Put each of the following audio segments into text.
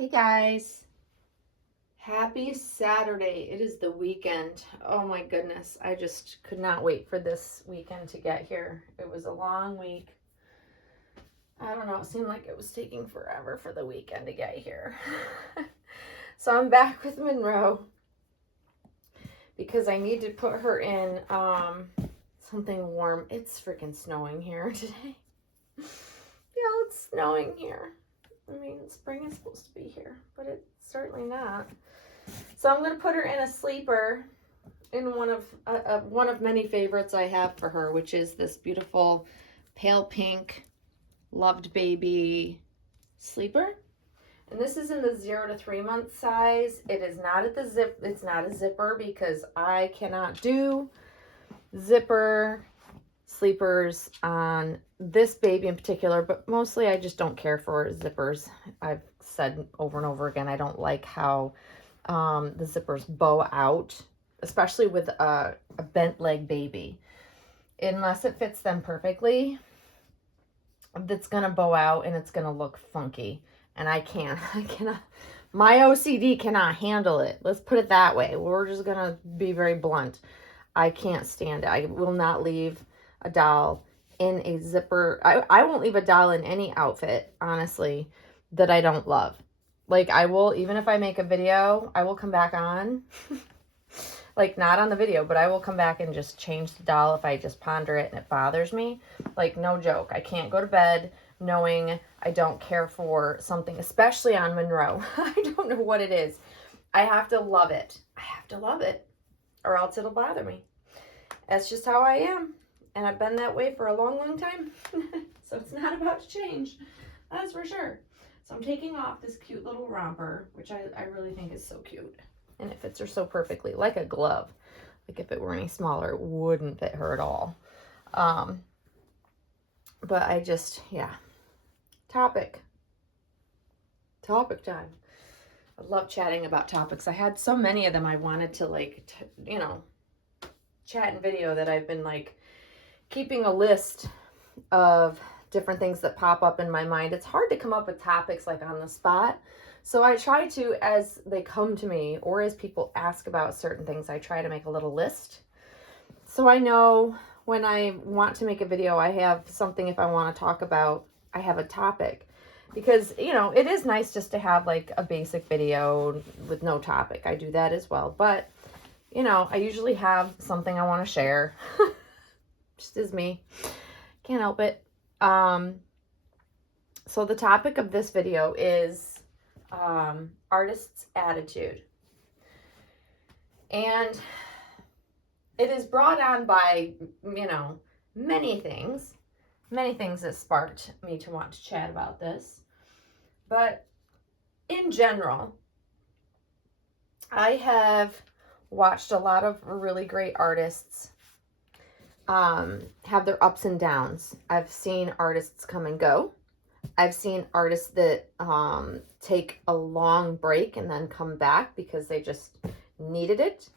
Hey guys, happy Saturday. It is the weekend. Oh my goodness, I just could not wait for this weekend to get here. It was a long week. I don't know, it seemed like it was taking forever for the weekend to get here. So I'm back with Monroe because I need to put her in something warm. It's freaking snowing here today. Yeah, it's snowing here. I mean, spring is supposed to be here, but it's certainly not. So I'm going to put her in a sleeper in one of many favorites I have for her, which is this beautiful pale pink loved baby sleeper. And this is in the 0 to 3 month size. It is not at the zip. It's not a zipper because I cannot do zipper sleepers on this baby in particular, but mostly I just don't care for zippers. I've said over and over again, I don't like how the zippers bow out, especially with a bent leg baby. Unless it fits them perfectly, that's going to bow out and it's going to look funky. And I cannot, my OCD cannot handle it. Let's put it that way. We're just going to be very blunt. I can't stand it. I will not leave a doll in a zipper. I won't leave a doll in any outfit, honestly, that I don't love. Like, I will, even if I make a video, I will come back on. Like, not on the video, but I will come back and just change the doll if I just ponder it and it bothers me. Like, no joke. I can't go to bed knowing I don't care for something, especially on Monroe. I don't know what it is. I have to love it. I have to love it, or else it'll bother me. That's just how I am. And I've been that way for a long, long time. So it's not about to change. That's for sure. So I'm taking off this cute little romper, which I really think is so cute. And it fits her so perfectly, like a glove. Like if it were any smaller, it wouldn't fit her at all. But I just, yeah. Topic time. I love chatting about topics. I had so many of them I wanted to chat and video that I've been like keeping a list of different things that pop up in my mind. It's hard to come up with topics like on the spot. So I try to, as they come to me or as people ask about certain things, I try to make a little list. So I know when I want to make a video, I have something if I want to talk about, I have a topic. Because, it is nice just to have like a basic video with no topic. I do that as well. But, I usually have something I want to share. Just is me. Can't help it. So the topic of this video is artist's attitude. And it is brought on by, many things that sparked me to want to chat about this. But in general, I have watched a lot of really great artists have their ups and downs. I've seen artists come and go. I've seen artists that take a long break and then come back because they just needed it.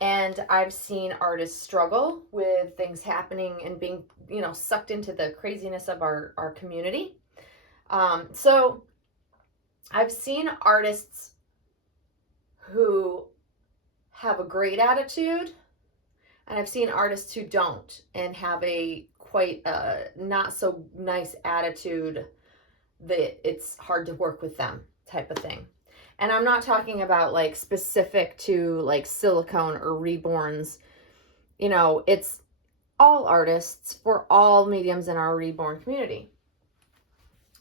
And I've seen artists struggle with things happening and being, sucked into the craziness of our community. So I've seen artists who have a great attitude, and I've seen artists who don't and have a quite not so nice attitude that it's hard to work with them type of thing. And I'm not talking about like specific to like Silicone or Reborns. It's all artists for all mediums in our Reborn community.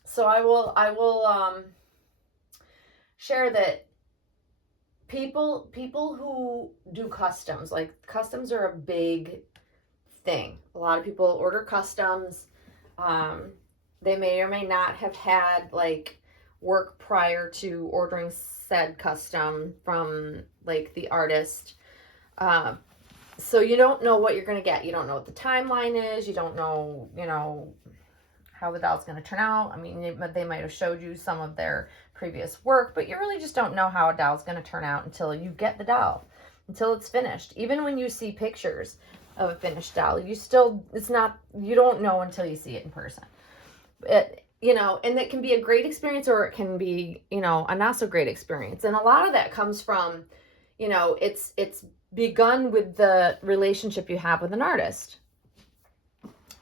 So I will share that people who do customs, like customs are a big thing. A lot of people order customs. They may or may not have had like work prior to ordering said custom from like the artist. So you don't know what you're going to get. You don't know what the timeline is. You don't know, how the doll's going to turn out. I mean, they might have showed you some of their previous work, but you really just don't know how a doll's going to turn out until you get the doll, until it's finished. Even when you see pictures of a finished doll, you don't know until you see it in person. you know, and that can be a great experience or it can be, you know, a not so great experience. And a lot of that comes from, you know, it's begun with the relationship you have with an artist.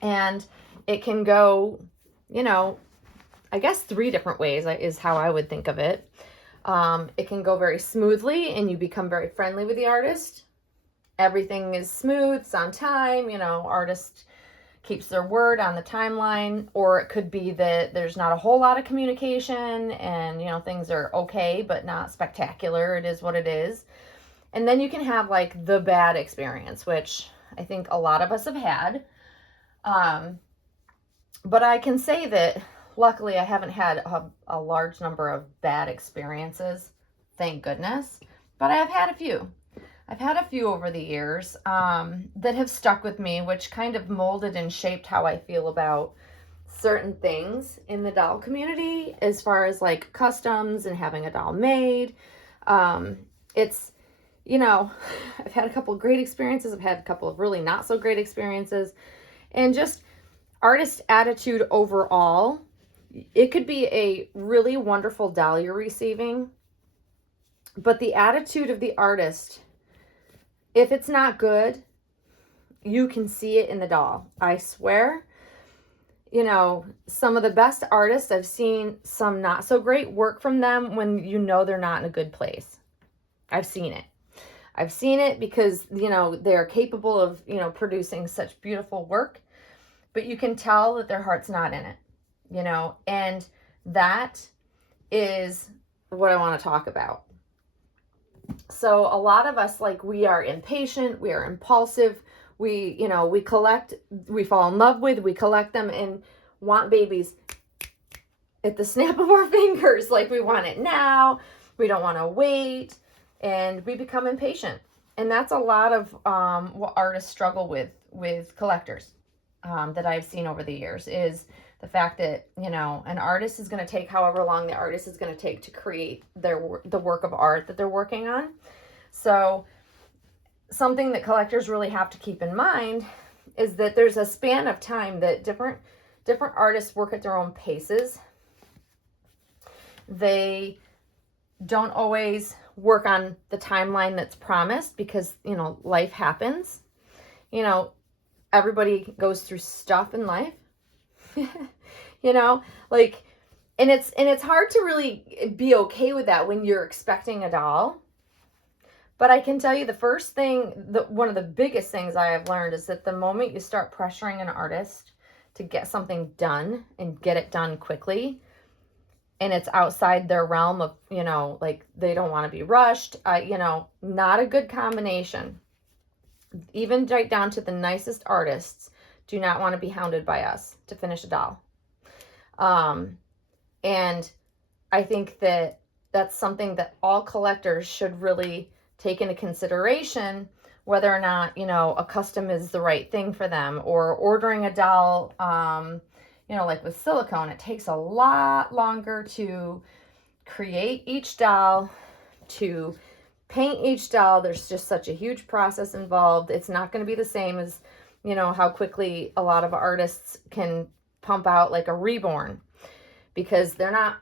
And it can go, you know, I guess 3 different ways is how I would think of it. It can go very smoothly and you become very friendly with the artist. Everything is smooth, it's on time, you know, artist keeps their word on the timeline. Or it could be that there's not a whole lot of communication and, you know, things are okay, but not spectacular. It is what it is. And then you can have like the bad experience, which I think a lot of us have had. But I can say that luckily I haven't had a large number of bad experiences, thank goodness, but I have had a few. I've had a few over the years that have stuck with me, which kind of molded and shaped how I feel about certain things in the doll community, as far as like customs and having a doll made. It's, you know, I've had a couple of great experiences. I've had a couple of really not so great experiences, and just artist attitude overall. It could be a really wonderful doll you're receiving, but the attitude of the artist, if it's not good, you can see it in the doll. I swear, you know, some of the best artists I've seen, some not so great work from them when you know they're not in a good place. I've seen it. I've seen it because, you know, they're capable of, you know, producing such beautiful work, but you can tell that their heart's not in it, you know, and that is what I want to talk about. So a lot of us, like, we are impatient, we are impulsive, we, you know, we collect, we fall in love with, we collect them and want babies at the snap of our fingers. Like, we want it now, we don't want to wait, and we become impatient. And that's a lot of what artists struggle with collectors that I've seen over the years, is the fact that, you know, an artist is going to take however long the artist is going to take to create the work of art that they're working on. So something that collectors really have to keep in mind is that there's a span of time that different artists work at their own paces. They don't always work on the timeline that's promised because, you know, life happens. You know, everybody goes through stuff in life. You know, like, and it's hard to really be okay with that when you're expecting a doll. But I can tell you the first thing, one of the biggest things I have learned is that the moment you start pressuring an artist to get something done and get it done quickly, and it's outside their realm of, you know, like, they don't want to be rushed, you know, not a good combination. Even right down to the nicest artists do not want to be hounded by us to finish a doll. And I think that that's something that all collectors should really take into consideration, whether or not, you know, a custom is the right thing for them, or ordering a doll, you know, like with silicone, it takes a lot longer to create each doll, to paint each doll. There's just such a huge process involved. It's not going to be the same as, you know, how quickly a lot of artists can pump out like a reborn, because they're not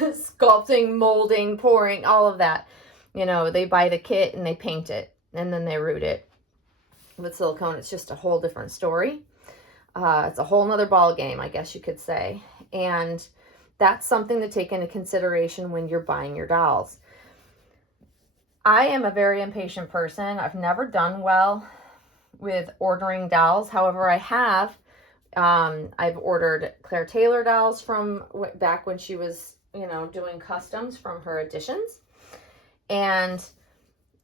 sculpting, molding, pouring, all of that. You know, they buy the kit and they paint it and then they root it. With silicone, it's just a whole different story. It's a whole nother ball game, I guess you could say. And that's something to take into consideration when you're buying your dolls. I am a very impatient person. I've never done well with ordering dolls. However, I have. I've ordered Claire Taylor dolls from back when she was, you know, doing customs from her editions. And,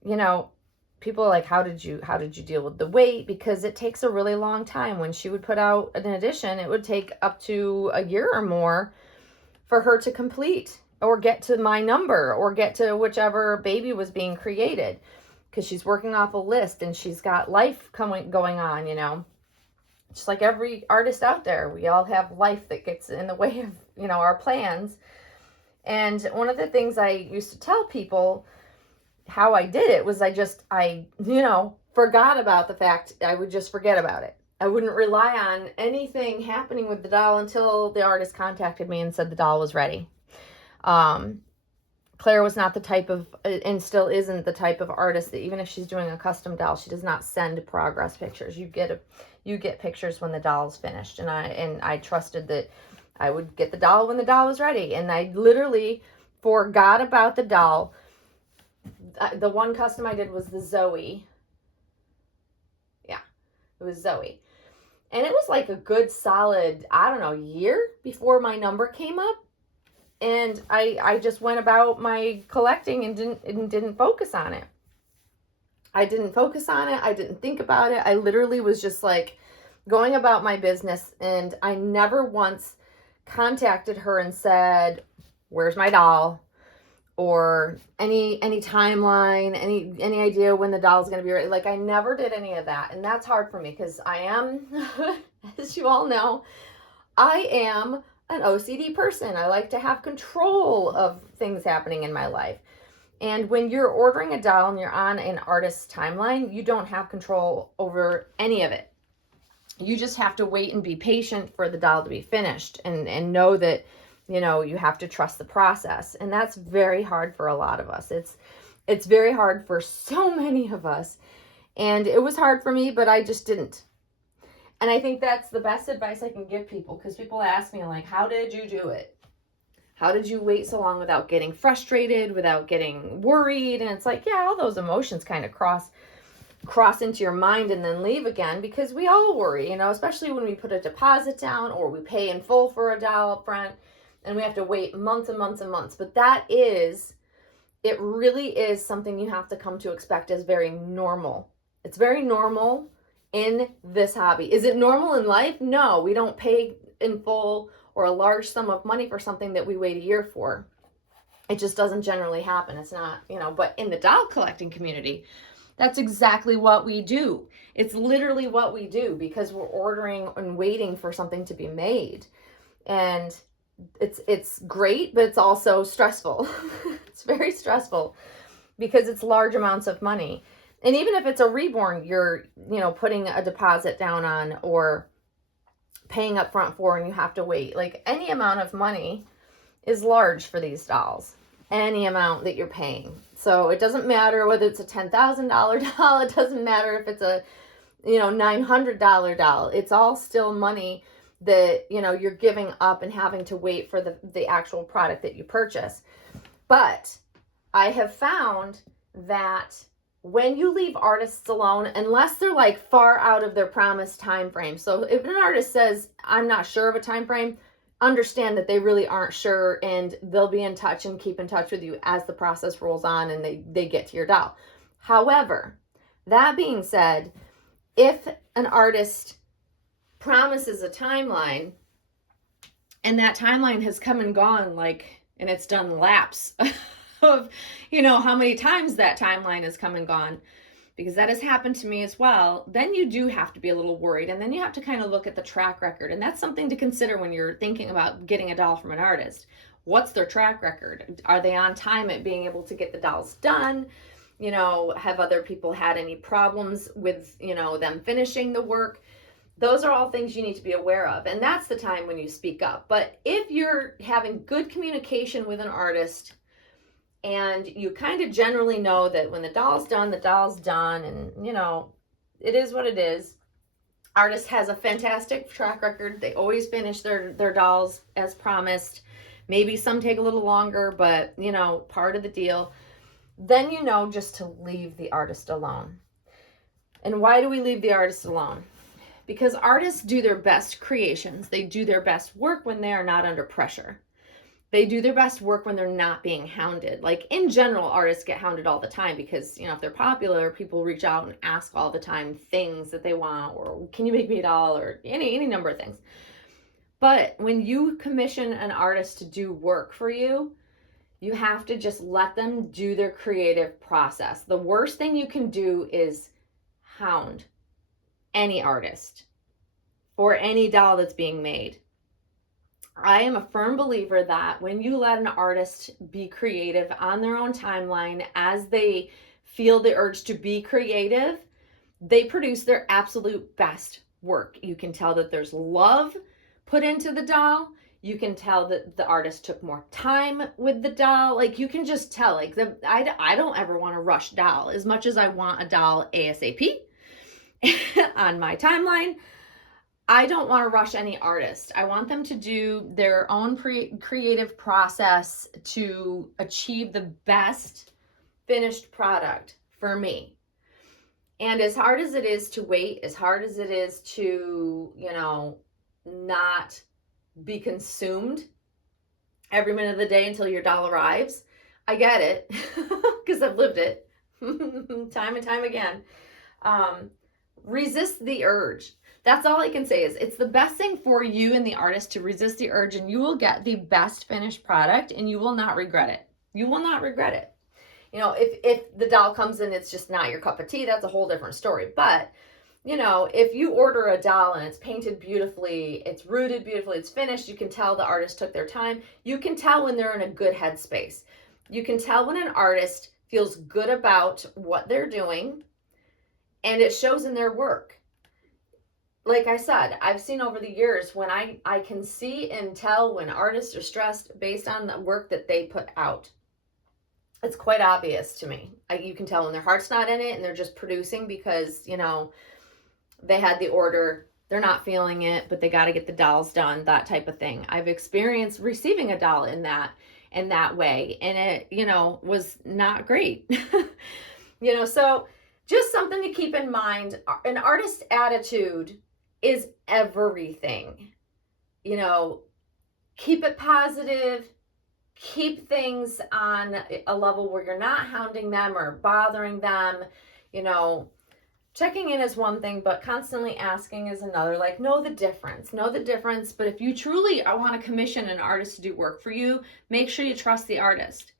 you know, people are like, how did you deal with the wait? Because it takes a really long time. When she would put out an edition, it would take up to a year or more for her to complete or get to my number or get to whichever baby was being created, because she's working off a list and she's got life going on, you know. Just like every artist out there, we all have life that gets in the way of, you know, our plans. And one of the things I used to tell people how I did it was I you know, forgot about the fact. I would just forget about it. I wouldn't rely on anything happening with the doll until the artist contacted me and said the doll was ready. Claire was not the type of, and still isn't the type of artist that even if she's doing a custom doll, she does not send progress pictures. You get pictures when the doll's finished. And I trusted that I would get the doll when the doll was ready. And I literally forgot about the doll. The one custom I did was the Zoe. Yeah, it was Zoe. And it was like a good solid, I don't know, year before my number came up. And I just went about my collecting and didn't focus on it. I didn't focus on it. I didn't think about it. I literally was just like going about my business, and I never once contacted her and said, "Where's my doll?" or any timeline, any idea when the doll's going to be ready. Like, I never did any of that. And that's hard for me because I am, as you all know, I am an OCD person. I like to have control of things happening in my life. And when you're ordering a doll and you're on an artist's timeline, you don't have control over any of it. You just have to wait and be patient for the doll to be finished and know that, you know, you have to trust the process. And that's very hard for a lot of us. It's very hard for so many of us. And it was hard for me, but I just didn't. And I think that's the best advice I can give people, because people ask me, like, how did you do it? How did you wait so long without getting frustrated, without getting worried? And it's like, yeah, all those emotions kind of cross into your mind and then leave again, because we all worry, you know, especially when we put a deposit down or we pay in full for a doll up front and we have to wait months and months and months. But it really is something you have to come to expect as very normal. It's very normal in this hobby. Is it normal in life? No, we don't pay in full or a large sum of money for something that we wait a year for. It just doesn't generally happen. It's not, you know, but in the doll collecting community, that's exactly what we do. It's literally what we do, because we're ordering and waiting for something to be made. And it's great, but it's also stressful. It's very stressful because it's large amounts of money. And even if it's a reborn, you're, you know, putting a deposit down on or paying up front for, and you have to wait. Like, any amount of money is large for these dolls. Any amount that you're paying. So it doesn't matter whether it's a $10,000 doll. It doesn't matter if it's a, you know, $900 doll. It's all still money that, you know, you're giving up and having to wait for the actual product that you purchase. But I have found that when you leave artists alone, unless they're like far out of their promised time frame. So if an artist says, I'm not sure of a time frame, understand that they really aren't sure, and they'll be in touch and keep in touch with you as the process rolls on and they get to your doll. However, that being said, if an artist promises a timeline and that timeline has come and gone, like, and it's done laps of, you know, how many times that timeline has come and gone, because that has happened to me as well, then you do have to be a little worried. And then you have to kind of look at the track record. And that's something to consider when you're thinking about getting a doll from an artist. What's their track record? Are they on time at being able to get the dolls done? You know, have other people had any problems with, you know, them finishing the work? Those are all things you need to be aware of. And that's the time when you speak up. But if you're having good communication with an artist, and you kind of generally know that when the doll's done, and, you know, it is what it is. Artist has a fantastic track record. They always finish their dolls as promised. Maybe some take a little longer, but, you know, part of the deal. Then you know just to leave the artist alone. And why do we leave the artist alone? Because artists do their best creations. They do their best work when they are not under pressure. They do their best work when they're not being hounded. Like, in general, artists get hounded all the time because, you know, if they're popular, people reach out and ask all the time things that they want, or can you make me a doll, or any number of things. But when you commission an artist to do work for you, you have to just let them do their creative process. The worst thing you can do is hound any artist for any doll that's being made. I am a firm believer that when you let an artist be creative on their own timeline, as they feel the urge to be creative, they produce their absolute best work. You can tell that there's love put into the doll. You can tell that the artist took more time with the doll. Like, you can just tell, like, I don't ever want to rush doll as much as I want a doll ASAP on my timeline. I don't want to rush any artist. I want them to do their own creative process to achieve the best finished product for me. And as hard as it is to wait, as hard as it is to, you know, not be consumed every minute of the day until your doll arrives, I get it, because I've lived it time and time again. Resist the urge. That's all I can say is it's the best thing for you and the artist to resist the urge, and you will get the best finished product and you will not regret it. You will not regret it. You know, if the doll comes in, it's just not your cup of tea, that's a whole different story. But, you know, if you order a doll and it's painted beautifully, it's rooted beautifully, it's finished, you can tell the artist took their time. You can tell when they're in a good headspace. You can tell when an artist feels good about what they're doing, and it shows in their work. Like I said, I've seen over the years when I can see and tell when artists are stressed based on the work that they put out. It's quite obvious to me. You can tell when their heart's not in it and they're just producing because, you know, they had the order, they're not feeling it, but they got to get the dolls done, that type of thing. I've experienced receiving a doll in that way, and it, you know, was not great. You know, so just something to keep in mind. An artist's attitude is everything. You know, keep it positive, keep things on a level where you're not hounding them or bothering them. You know, checking in is one thing, but constantly asking is another. Like, know the difference. But if you truly want to commission an artist to do work for you, make sure you trust the artist,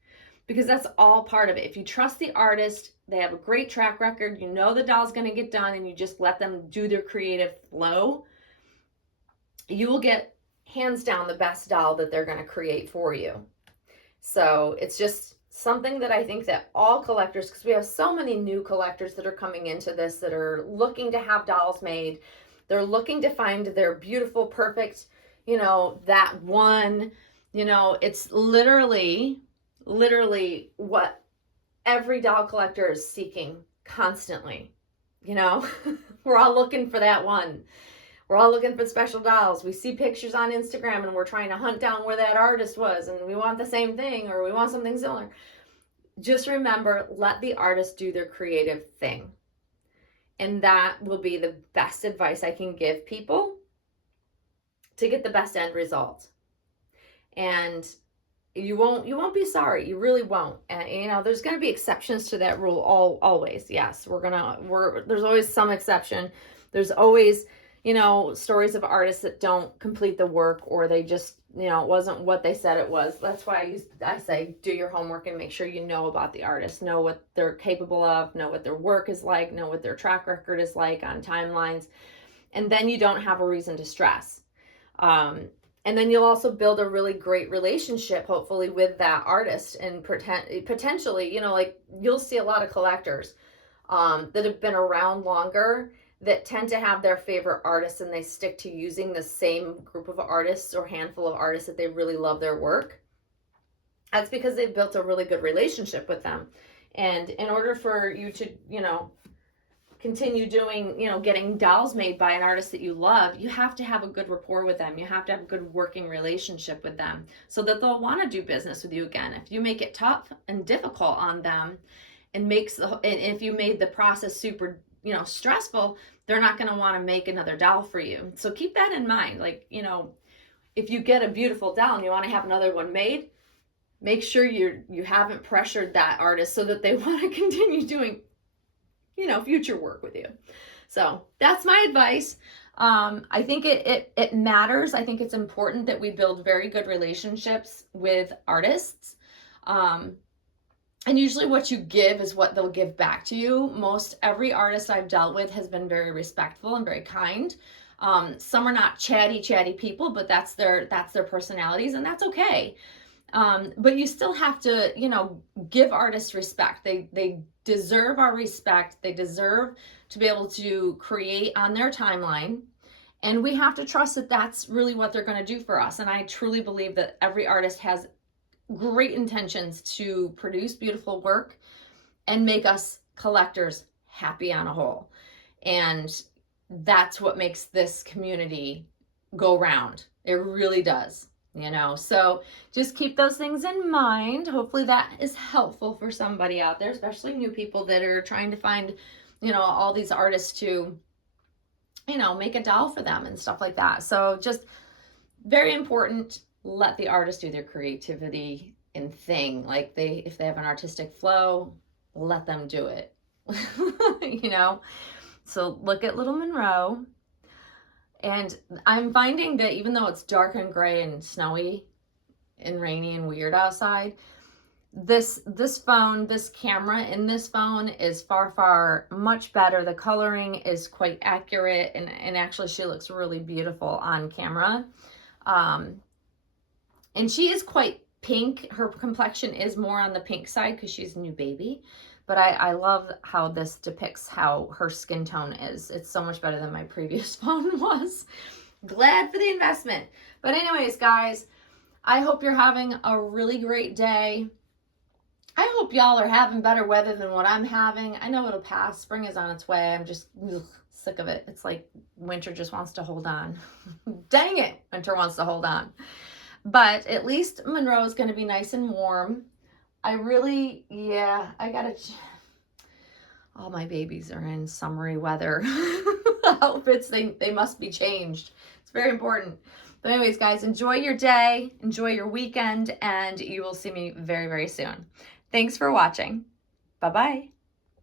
because that's all part of it. If you trust the artist, they have a great track record, you know the doll's going to get done, and you just let them do their creative flow, you will get hands down the best doll that they're going to create for you. So it's just something that I think that all collectors, because we have so many new collectors that are coming into this that are looking to have dolls made. They're looking to find their beautiful, perfect, you know, that one, you know, it's literally what every doll collector is seeking constantly. You know, we're all looking for that one. We're all looking for special dolls. We see pictures on Instagram and we're trying to hunt down where that artist was, and we want the same thing or we want something similar. Just remember, let the artist do their creative thing. And that will be the best advice I can give people to get the best end result. And you won't be sorry. You really won't. And you know, there's going to be exceptions to that rule always. Yes, there's always some exception. There's always, you know, stories of artists that don't complete the work, or they just, you know, it wasn't what they said it was. That's why I say do your homework and make sure you know about the artist, know what they're capable of, know what their work is like, know what their track record is like on timelines, and then you don't have a reason to stress. And then you'll also build a really great relationship, hopefully, with that artist, and potentially, you know, like you'll see a lot of collectors that have been around longer that tend to have their favorite artists, and they stick to using the same group of artists or handful of artists that they really love their work. That's because they've built a really good relationship with them. And in order for you to, you know, continue doing, you know, getting dolls made by an artist that you love, you have to have a good rapport with them. You have to have a good working relationship with them so that they'll want to do business with you again. If you make it tough and difficult on them and if you made the process super, you know, stressful, they're not going to want to make another doll for you. So keep that in mind. Like, you know, if you get a beautiful doll and you want to have another one made, make sure you haven't pressured that artist so that they want to continue doing, you know, future work with you. So that's my advice. I think it matters. I think it's important that we build very good relationships with artists. And usually what you give is what they'll give back to you. Most every artist I've dealt with has been very respectful and very kind. Some are not chatty people, but that's their personalities, and that's okay. But you still have to, you know, give artists respect. They deserve our respect. They deserve to be able to create on their timeline. And we have to trust that that's really what they're going to do for us. And I truly believe that every artist has great intentions to produce beautiful work and make us collectors happy on a whole. And that's what makes this community go round. It really does, you know. So just keep those things in mind. Hopefully that is helpful for somebody out there, especially new people that are trying to find, you know, all these artists to, you know, make a doll for them and stuff like that. So just very important, let the artist do their creativity and thing. Like if they have an artistic flow, let them do it. You know. So look at Little Monroe. And I'm finding that even though it's dark and gray and snowy and rainy and weird outside, this camera in this phone is far much better. The coloring is quite accurate, and actually she looks really beautiful on camera. And she is quite pink. Her complexion is more on the pink side because she's a new baby. But I love how this depicts how her skin tone is. It's so much better than my previous phone was. Glad for the investment. But anyways, guys, I hope you're having a really great day. I hope y'all are having better weather than what I'm having. I know it'll pass. Spring is on its way. I'm just sick of it. It's like winter just wants to hold on. Dang it, winter wants to hold on. But at least Monroe is going to be nice and warm. I gotta, all my babies are in summery weather outfits. They must be changed. It's very important. But anyways, guys, enjoy your day, enjoy your weekend, and you will see me very, very soon. Thanks for watching. Bye-bye.